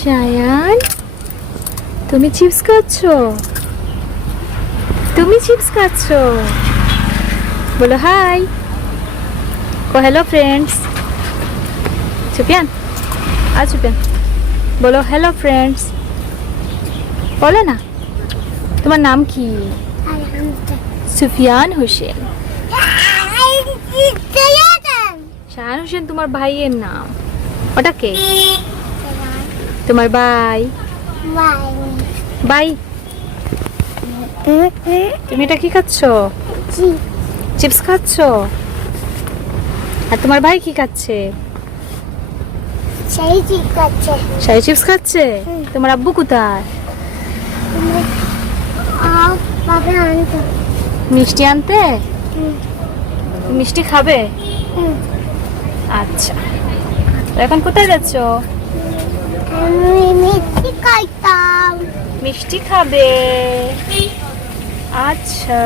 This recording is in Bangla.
শায়ান, তুমি চিপস খাচ্ছো? তুমি চিপস খাচ্ছো? বলো হাই। কো হ্যালো ফ্রেন্ডস। সুফিয়ান, সুফিয়ান বলো হ্যালো ফ্রেন্ডস। বলো না, তোমার নাম কি? সুফিয়ান হোসেন। শায়ান হোসেন তোমার ভাইয়ের নাম। ওটা কে? তোমার ভাই। ভাই, তুমি এটা কি খাচ্ছো? চিপস খাচ্ছো? আর তোমার ভাই কি খাচ্ছে? শাহি চিপস খাচ্ছে। তোমার আব্বু কোথায়? মিষ্টি আনতে। মিষ্টি খাবে? আচ্ছা, এখন কোথায় যাচ্ছ? মিষ্টি খাবে। আচ্ছা।